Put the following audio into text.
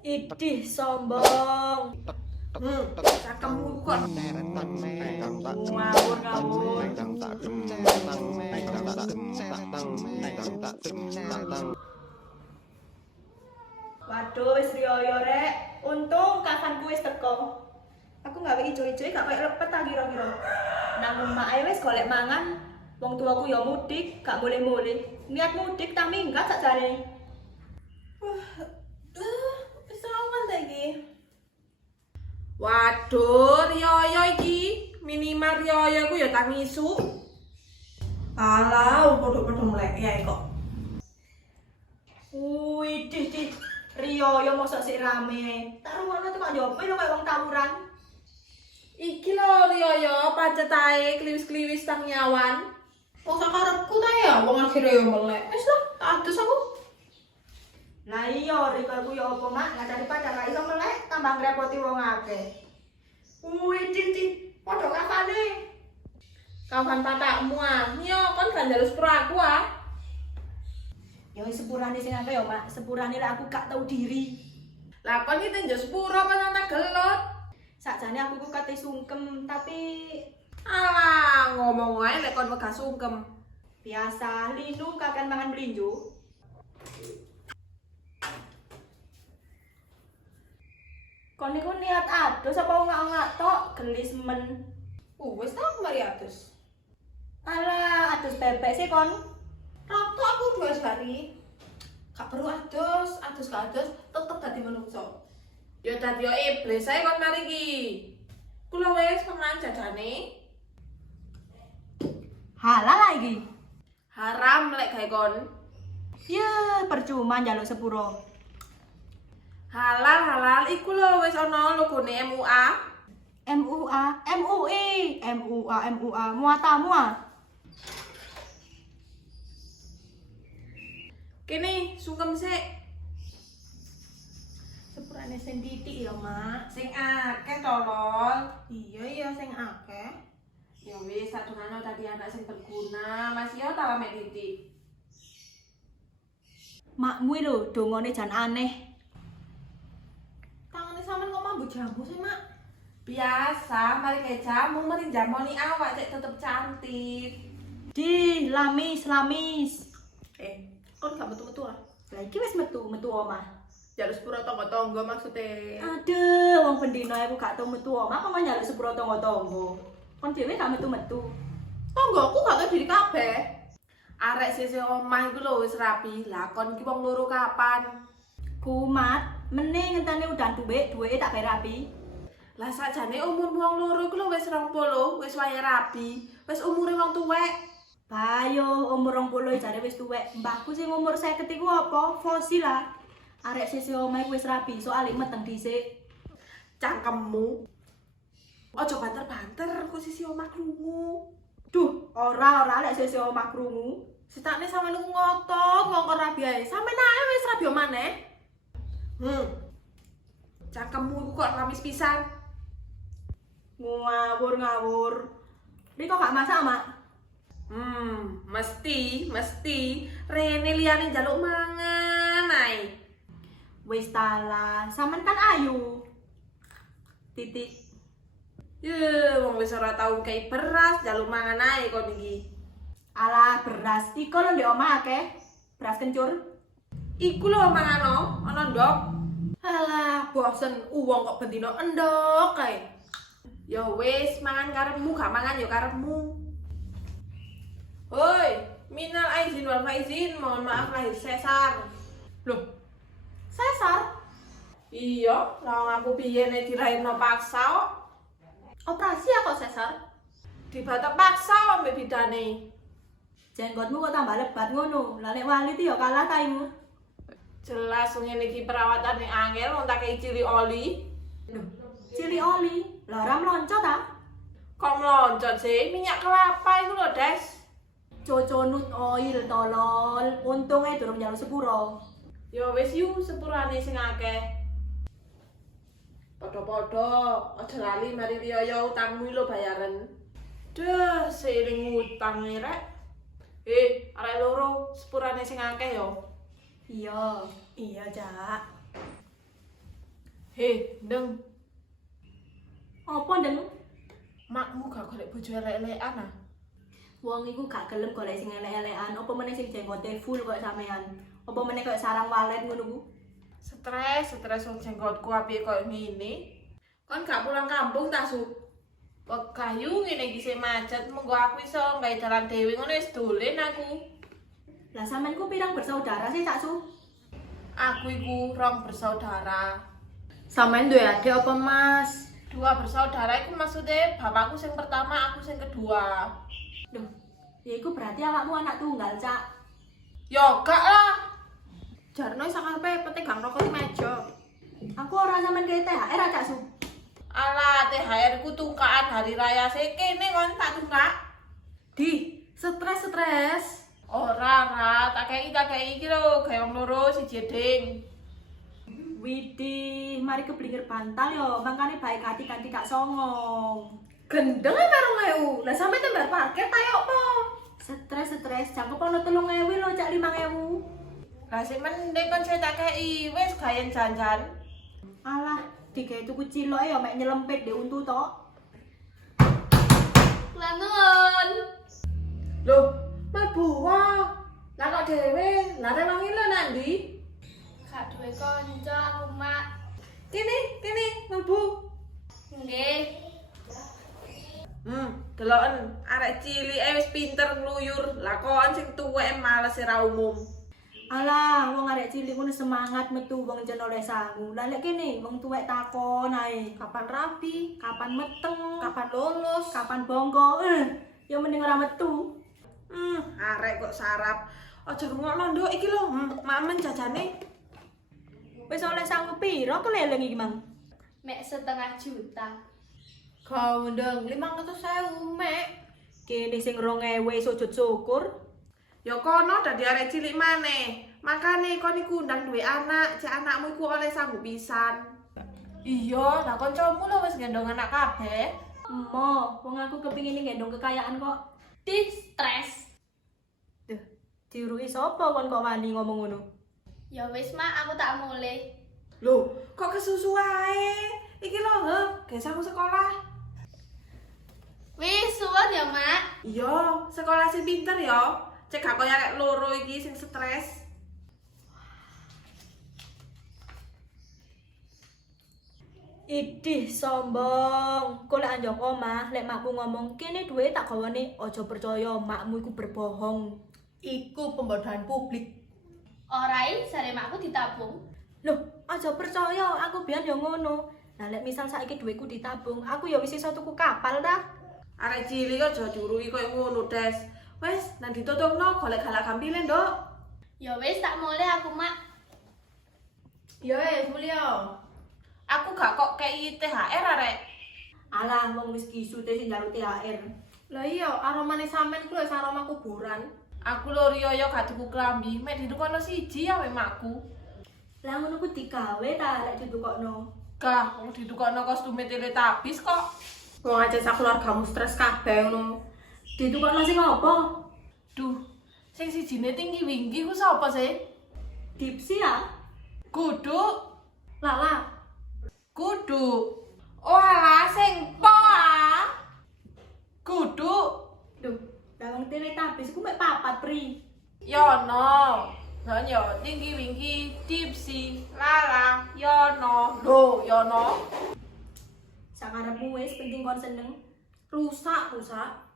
Idih sombong. Cakemmu kok Ngawur-ngawur. Waduh, wis riyo rek. Untung kafanku wis teko. Aku gawe ijo-ijo gak koyo lepet ta kira-kira. Nang omah ae wis golek mangan. Wong tuaku ya mudik, gak boleh-boleh. Niat mudik tak minggat sakjane. wis awan ta iki. Waduh, riyo iki minimal riyo ku ya tak ngisu. Alah, padha-padha melek ya kok. Wih, dih. Riyo yo mosok sik rame. Tak rungono tuh kok njope lho koyo wong tawuran. Iki lho riyo pancet ae kliwis-kliwis tang nyawan. Wong sak karepku ta ya, wong akhire yo melek. Wis lah, tak adus aku. Lah iya, rikolku yo apa mak, lah daripada gak iso melek tambah ngrepoti wong akeh. Wih, dih. Padha kafane. Kawan patakmu ah. Yo kon gak njaluk sepuro aku ah. Ya wis sepurane sing akeh yo mak, sepurane lek aku gak tau diri. Lah kon iki njaluk sepuro apa nang gelut? Sakjane aku ku kate sungkem, tapi Alah, ngomong ae lek kon wegah sungkem. biasa linu kakan mangan melinjo. Kon niku niat adus apa ongak-ongak tok gelis men. Wis tak mari adus. Alah, adus bebek sih kon. Ratu aku 2 hari. Gak perlu adus, gak adus tetep dadi menungso. Ya dadi yo iblis ae kon mari iki. Kula wis pengen jajane. Halal lagi. Haram lek gawe kon. Ya, percuma njaluk sepuro. Halal iku lho wis ana logone MUA. MUA, MUI, MUA, muatamu ah. Kene sungkem sik. Sepurane sing titik ya, Mak. Sing akeh to, Lol. Iya, sing akeh. Ya wis sadungane dadi anak sing berguna, Mas yo tak ame titik. Makmu lho dongane jan aneh. Tangane sampean kok mambu jamu sih, Mak? Biasa, mari ke jamu, mari jamoni awak cek tetep cantik. Di, lamis. Kon gak metu-metu ah. Lah iki wis metu omah. Jalur sepuro tonggo-tonggo maksudnya. Aduh, wong pendino aku gak tau metu omah, kok njaluk sepuro tonggo-tonggo. Kon dhewe gak metu-metu. Tonggoku gak tau diri kabeh. Arek sisi omah iku lho wis rapi. Lah kon iki wong loro kapan? Kumat, meneh ngenteni udan duweke tak bayar rapi. Lah sakjane umur wong loro iku lho wis 20, wis waya rapi. Wis umure wong tuwek. Bayo umur 20 jare wis tuwek. Mbahku sing umur 50 iku apa? Fosil lah. Arek sisi omah wis rapi, soalé meteng dhisik. Cangkemmu. Ojo banter-banter kok sisi omah krungu. Duh, ora lek sisi omah krungu. Sitakne sampeyan niku ngotot ngongkon rabi ae. Sampeyan ae wis rabi maneh. Cangkemmu iku kok lamis pisan. Ngawur. Riko gak masak, Mak? Mesti rene liyane njaluk mangan ae. Wis talah, sampean kan ayu. Titik. Ye, wong wis ora tau kei beras njaluk mangan ae kon iki. Alah, beras. Iko lho ndek omah akeh. Beras kencur. Iku lho mangano, ana ndok. Alah, bosen wong kok bendino endok kae. Ya wis, mangan karepmu, gak mangan ya karepmu. Hoi, minal aizin wal faizin, mohon maaf lahir sesar. Loh, Sesar. iya, lah aku biyen dirairno paksa kok. Operasi ya kok sesar? Dibatek paksa ambek bidane. Jenggotmu kok tambah lebat ngono. Lah nek wali ti ya kalah kaimu. Jelas ngene iki perawatane angel wong tak kei cili oli. Loh, cili oli. Lah ora mlonco ta? Kok mloncot sih? Minyak kelapa itu lho, Des. Coconut oil tolol. Untunge durung njaluk sepuro. Ya wis yu sepurane sing akeh. Padha-padha, aja lali mari riyo utangmu lho bayaran. Duh, seiring utang rek. Arek loro sepurane sing akeh yo. Iya, Cak. Ndeng, Apa ndeng? makmu gak golek bojo elek-elekan ah? Wong iku gak gelem golek sing elek-elekan, apa meneh sing jenggote full koyo sampean. Apa meneh koyo sarang walet ngono ku. Stres wong jenggotku apike koyo ngene. Kon gak pulang kampung ta, Su? Wekayu ngene iki sing macet, monggo aku iso gawe dalan dhewe ngono wis dolen aku. Lah sampean ku pirang bersaudara sih, Cak Su? Aku iku 2 bersaudara. Sampeyan duwe adik apa, Mas? 2 bersaudara iku maksudnya bapakku sing pertama, aku sing kedua. Duh, ya iku berarti awakmu anak tunggal, Cak. Ya gak lah. Jarno sakarepe penting gak ngrokok di meja. Aku ora sampean ke THR, Cak Su. Alah, THR ku tungkaan hari raya sik kene kon tak tungkak. Di, stres. Ora, tak kei iki lho, gawe wong loro siji ding. Widih, mari keblinger bantal yo, mangkane baik hati ganti gak songong. Gendeng e karo 2000. Lah sampe tembar parkir ta yo apa? Stres, jangkep ono 3.000 lho, Cak 5.000. Lah sik mending kon sik tak kei, wis gayen janjan. Alah, digawe tuku ciloke yo mek nyelempit de untu to. Lanun. Loh, mlebu wae. Lah kok dhewe, lah renongi lho nandi? Gak duwe kanca aku, Mak. Kene, mlebu. Nggih. Deloken arek cilik wis pinter ngluyur. Lah kon sing tuwek males ora umum. Alah, wong arek cilik ngono semangat metu wong jen oleh sangu. Lah lek kene wong tuwek takon ae, Kapan rapi? kapan meteng, Kapan lulus? kapan bongko. Ya mending ora metu. Arek kok sarap. Aja rungokno nduk iki lho, mamen jajane. Wis oleh sangu piro keleleng iki, Mang? Mek 1,5 juta. Kau ndeng 500.000 mek. Kene sing 2.000 sujud syukur. Ya kono dadi arek cilik maneh. Makane kon iku undang duwe anak, cek anakmu iku oleh sanggup pisan. Iya, lah kancamu lho wis gendong anak kabeh. Emo, wong aku kepingin gendong kekayaan kok. Di stres. Duh, diuruki sapa kon kok wani ngomong ngono? Ya wis, Mak, aku tak mulai. Loh, kok kesusu ae? Iki lho, gesamu sekolah. Wis, suwun ya, Mak. Iya, sekolah sing pinter ya. Cek gak koyo arek loro iki sing stres. Idih sombong. Kok lek anjok omah, lek makmu ngomong kene duwe tak gawane, aja percaya makmu iku berbohong. Iku pembodohan publik. Orai, sare makku ditabung. Loh, aja percaya, aku biyen yo ngono. Nah, lek misal saiki duweku ditabung, aku ya wis iso tuku kapal ta. Arek cilik aja diuruki koyo ngono, Des. Wes, nang ditutupno golek galak gampile, Nduk. Ya wis, tak mulai aku, Mak. Ya wis mulya. Aku gak kok kei THR arek. Alah, wong wis kisu te sing njaluk THR. Lah iya, aromane sampean ku wis aroma kuburan. Aku lho riyo gak tuku klambi, mek ditukono siji ya makku. Lah ngono ku digawe ta lek ditukokno. Gah, wong ditukono kostume Teletubbies kok. Wong aja sak keluargamu stres kabeh ngono. Ditukokno sing apa? Duh, sing sijine tinggi winggi ku sapa sih? Dipsi ya? Kudu, Lala, kudu. Oh alah sing po ah. Kudu. Duh, lah wong Teletubbies ku mek papat pri. Yono. Nah yo tinggi winggi Dipsi, Lala, Yono. Loh, Yono. Sakarepmu wis penting kon seneng. rusak.